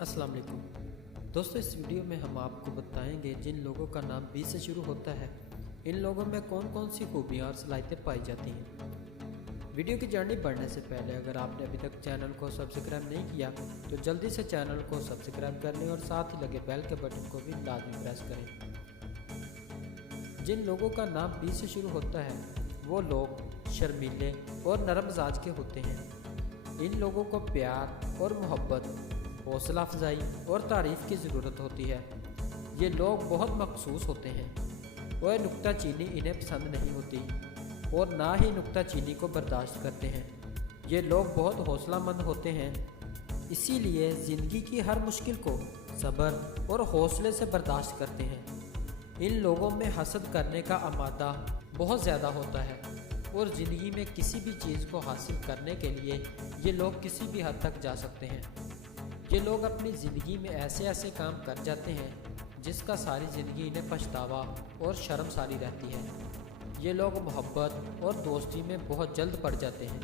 अस्सलाम वालेकुम दोस्तों, इस वीडियो में हम आपको बताएंगे जिन लोगों का नाम बी से शुरू होता है इन लोगों में कौन कौन सी खूबियाँ और सलाहियतें पाई जाती हैं। वीडियो की जानिब बढ़ने से पहले अगर आपने अभी तक चैनल को सब्सक्राइब नहीं किया तो जल्दी से चैनल को सब्सक्राइब कर लें और साथ ही लगे बेल के बटन को भी लाजमी प्रेस करें। जिन लोगों का नाम बी से शुरू होता है वो लोग शर्मीले और नरम मिजाज के होते हैं। इन लोगों को प्यार और मोहब्बत, हौसला अफजाई और तारीफ़ की ज़रूरत होती है। ये लोग बहुत मखसूस होते हैं और नुक्ताचीनी इन्हें पसंद नहीं होती और ना ही नुक्ताचीनी को बर्दाश्त करते हैं। ये लोग बहुत हौसलामंद होते हैं, इसीलिए ज़िंदगी की हर मुश्किल को सब्र और हौसले से बर्दाश्त करते हैं। इन लोगों में हसद करने का आमादा बहुत ज़्यादा होता है और ज़िंदगी में किसी भी चीज़ को हासिल करने के लिए ये लोग किसी भी हद तक जा सकते हैं। ये लोग अपनी ज़िंदगी में ऐसे ऐसे काम कर जाते हैं जिसका सारी ज़िंदगी इन्हें पछतावा और शर्मसारी रहती है। ये लोग मोहब्बत और दोस्ती में बहुत जल्द पड़ जाते हैं।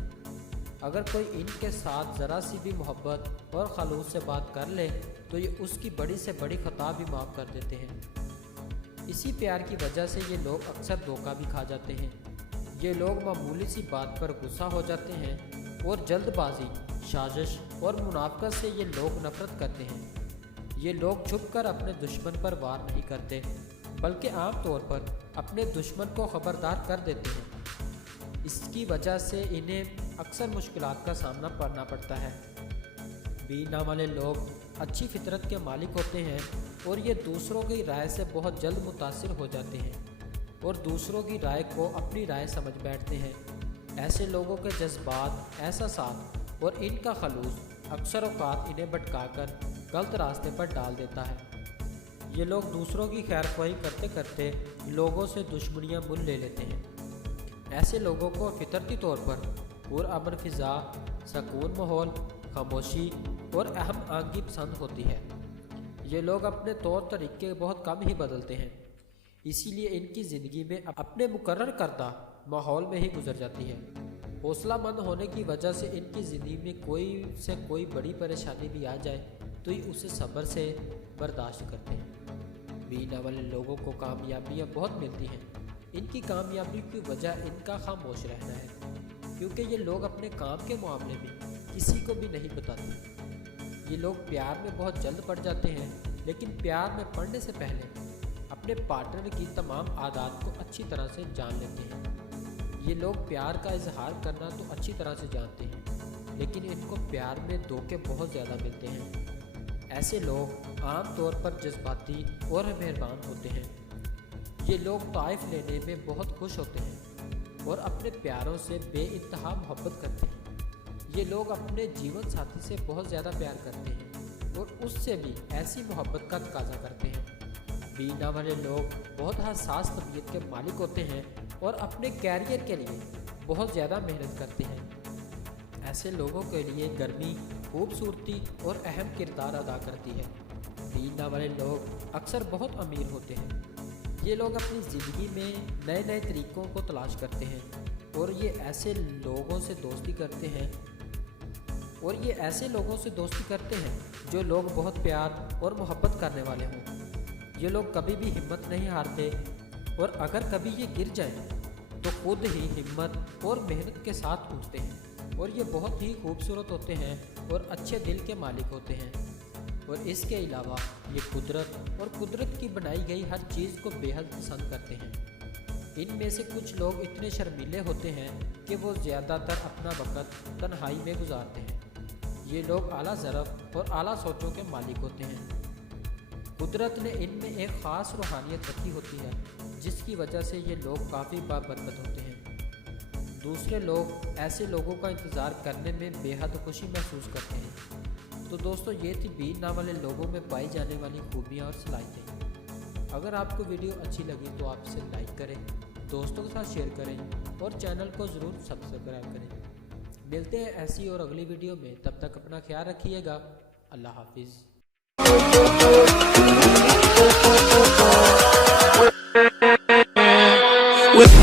अगर कोई इनके साथ ज़रा सी भी मोहब्बत और खलूस से बात कर ले तो ये उसकी बड़ी से बड़ी खता भी माफ़ कर देते हैं। इसी प्यार की वजह से ये लोग अक्सर धोखा भी खा जाते हैं। ये लोग मामूली सी बात पर गुस्सा हो जाते हैं और जल्दबाजी, साजिश और मुनाफकत से ये लोग नफरत करते हैं। ये लोग छुपकर अपने दुश्मन पर वार नहीं करते बल्कि आम तौर पर अपने दुश्मन को खबरदार कर देते हैं। इसकी वजह से इन्हें अक्सर मुश्किलात का सामना करना पड़ता है। बी नाम वाले लोग अच्छी फितरत के मालिक होते हैं और ये दूसरों की राय से बहुत जल्द मुतासिर हो जाते हैं और दूसरों की राय को अपनी राय समझ बैठते हैं। ऐसे लोगों के जज्बात, एहसासात और इनका खलूस अक्सर औकात इन्हें भटकाकर गलत रास्ते पर डाल देता है। ये लोग दूसरों की खैरख्वाही करते करते लोगों से दुश्मनियां मुल ले लेते हैं। ऐसे लोगों को फितरती तौर पर पुरअमन फिज़ा, सकून माहौल, खामोशी और अहम आंगी पसंद होती है। ये लोग अपने तौर तरीके बहुत कम ही बदलते हैं, इसीलिए इनकी ज़िंदगी में अपने मुकर्रर करदा माहौल में ही गुजर जाती है। हौसलामंद होने की वजह से इनकी ज़िंदगी में कोई बड़ी परेशानी भी आ जाए तो ये उसे सब्र से बर्दाश्त करते हैं। बीना वाले लोगों को कामयाबियाँ बहुत मिलती हैं। इनकी कामयाबी की वजह इनका खामोश रहना है, क्योंकि ये लोग अपने काम के मामले में किसी को भी नहीं बताते। ये लोग प्यार में बहुत जल्द पड़ जाते हैं, लेकिन प्यार में पड़ने से पहले अपने पार्टनर की तमाम आदत को अच्छी तरह से जान लेते हैं। ये लोग प्यार का इजहार करना तो अच्छी तरह से जानते हैं, लेकिन इनको प्यार में धोखे बहुत ज़्यादा मिलते हैं। ऐसे लोग आम तौर पर जज्बाती और मेहरबान होते हैं। ये लोग ताइफ लेने में बहुत खुश होते हैं और अपने प्यारों से बेइंतहा मोहब्बत करते हैं। ये लोग अपने जीवन साथी से बहुत ज़्यादा प्यार करते हैं और उससे भी ऐसी मोहब्बत का तकाजा करते हैं। बीना वाले लोग बहुत हसास तबीयत के मालिक होते हैं और अपने कैरियर के लिए बहुत ज़्यादा मेहनत करते हैं। ऐसे लोगों के लिए गर्मी, खूबसूरती और अहम किरदार अदा करती है। बीना वाले लोग अक्सर बहुत अमीर होते हैं। ये लोग अपनी ज़िंदगी में नए नए तरीक़ों को तलाश करते हैं और ये ऐसे लोगों से दोस्ती करते हैं जो लोग बहुत प्यार और मोहब्बत करने वाले हों। ये लोग कभी भी हिम्मत नहीं हारते और अगर कभी ये गिर जाएं तो खुद ही हिम्मत और मेहनत के साथ उठते हैं। और ये बहुत ही खूबसूरत होते हैं और अच्छे दिल के मालिक होते हैं। और इसके अलावा ये कुदरत की बनाई गई हर चीज़ को बेहद पसंद करते हैं। इनमें से कुछ लोग इतने शर्मीले होते हैं कि वो ज़्यादातर अपना वक़्त तन्हाई में गुजारते हैं। ये लोग आला ज़रफ़ और आला सोचों के मालिक होते हैं। कुदरत ने इनमें एक ख़ास रूहानियत रखी होती है, जिसकी वजह से ये लोग काफ़ी बाबरकत होते हैं। दूसरे लोग ऐसे लोगों का इंतज़ार करने में बेहद खुशी महसूस करते हैं। तो दोस्तों, ये थी बी नाम वाले लोगों में पाई जाने वाली खूबियाँ और सलाहियतें। अगर आपको वीडियो अच्छी लगी तो आप इसे लाइक करें, दोस्तों के साथ शेयर करें और चैनल को ज़रूर सब्सक्राइब करें। मिलते हैं ऐसी और अगली वीडियो में, तब तक अपना ख्याल रखिएगा। अल्लाह हाफिज़। With